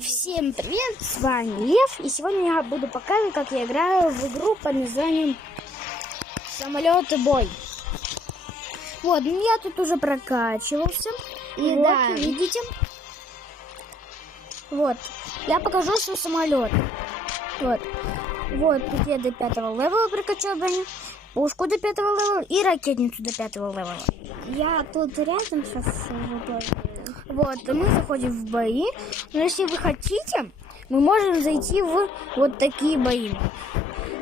Всем привет, с вами Лев, и сегодня я буду показывать, как я играю в игру под названием Самолеты Бой. Вот, я тут уже прокачивался, и вот, да. видите, вот, я покажу свой самолет. Вот, тут я до 5-го левела прокачал броню, пушку до 5-го левела и ракетницу до 5-го левела. Я тут рядом сейчас Вот, мы заходим в бои, но если вы хотите, мы можем зайти в вот такие бои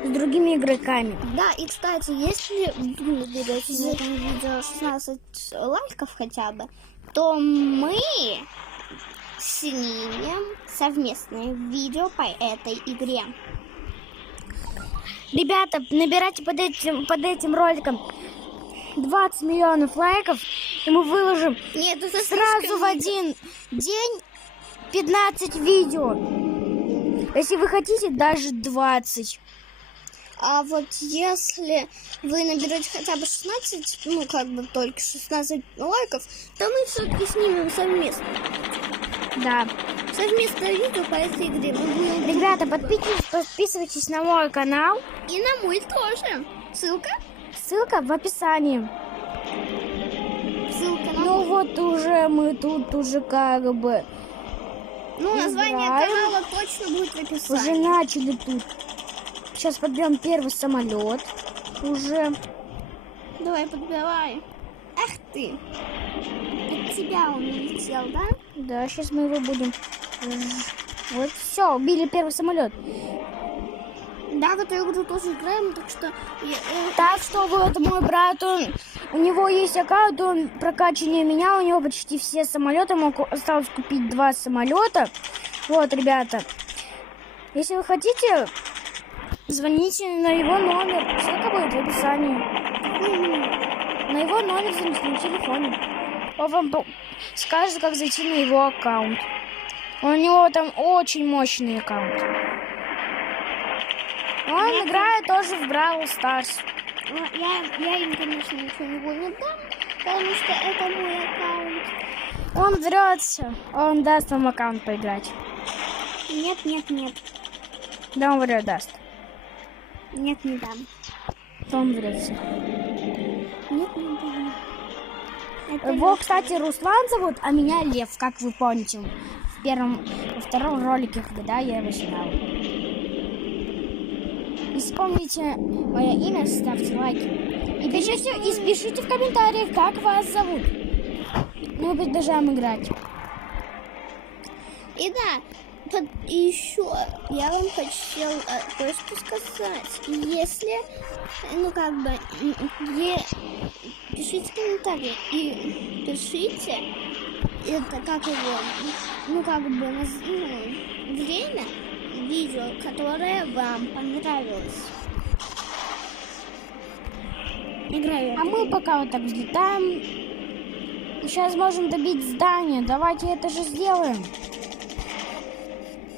с другими игроками. Да, и кстати, если вы наберете за это видео 16 лайков хотя бы, то мы снимем совместное видео по этой игре. Ребята, набирайте под этим роликом 20 миллионов лайков, и мы выложим сразу в один день 15 видео. Если вы хотите, даже 20. А вот если вы наберете хотя бы 16, ну как бы только 16 лайков, то мы все-таки снимем совместно. Да. Совместное видео по этой игре. Мы будем... Ребята, подписывайтесь на мой канал. И на мой тоже. Ссылка в описании. Ссылка на Ну вот уже мы тут уже как бы... Ну, название канала точно будет в описании. Уже начали тут. Сейчас подберем первый самолет. Уже. Давай, подбивай. Ах ты. От тебя он улетел, да? Да, сейчас мы его будем... Вот, все, убили первый самолет. Да, в эту игру тоже играем, так что... Так что вот мой брат, у него есть аккаунт, он прокачаннее меня, у него почти все самолеты, осталось купить 2 самолета. Вот, ребята, если вы хотите, звоните на его номер, ссылка будет в описании. На его номер звоните на телефоне. Он вам скажет, как зайти на его аккаунт. У него там очень мощный аккаунт. Он играет тоже в Brawl Stars. Я им, конечно, ничего не дам, потому что это мой аккаунт. Он врется. Он даст вам аккаунт поиграть. Нет. Да, он врет, даст. Нет, не дам. Он врется. Нет, не дам. Его, кстати, Руслан зовут, а меня Лев, как вы помните. Во втором ролике, когда я его снял. Если помните мое имя, ставьте лайки. И пишите в комментариях, как вас зовут. Мы продолжаем играть. И да, еще я вам хотел кое-что сказать. Если, пишите комментарии и пишите, это время видео, которое вам понравилось. Играю. А мы пока вот так взлетаем. Сейчас можем добить здание. Давайте это же сделаем.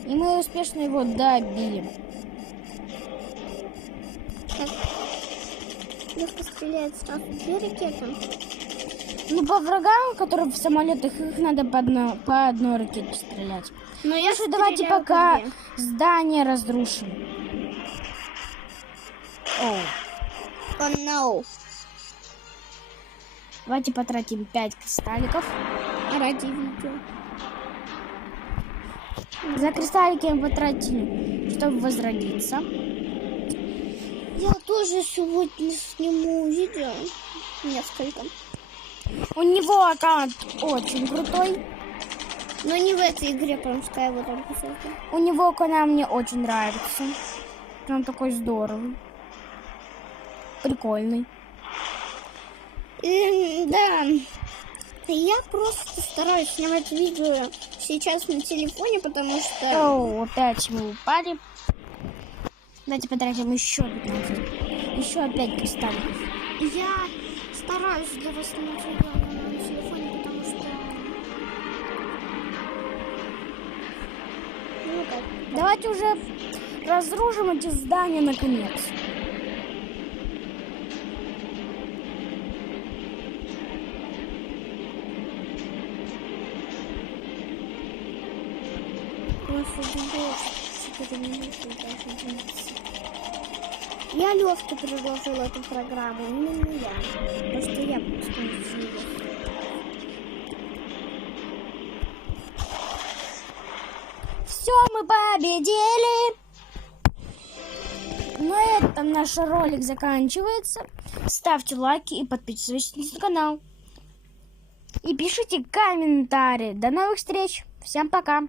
И мы успешно его добили. Легко стреляет сразу 2 ракеты. Ну, по врагам, которые в самолетах, их надо по одной ракете стрелять. Но я давайте пока здание разрушим. Oh no. Давайте потратим 5 кристалликов. Ради видео. За кристаллики мы потратим, чтобы возродиться. Я тоже сегодня сниму видео. Несколько. У него аккаунт очень крутой. Но не в этой игре, потому что я его только создал. У него канал мне очень нравится. Он такой здоровый. Прикольный. Да. Я просто стараюсь снимать видео сейчас на телефоне, потому что... Опять мы упали. Давайте потратим еще 15. Еще 5 кристалликов. Я стараюсь для вас снимать видео на телефоне, потому что... Давайте уже разрушим эти здания наконец. Господи, Боже, 4 минуты даже длится. Я Лёвке предложила эту программу, именно я. Потому что я спонсирую. Все, мы победили. На этом наш ролик заканчивается. Ставьте лайки и подписывайтесь на канал. И пишите комментарии. До новых встреч. Всем пока.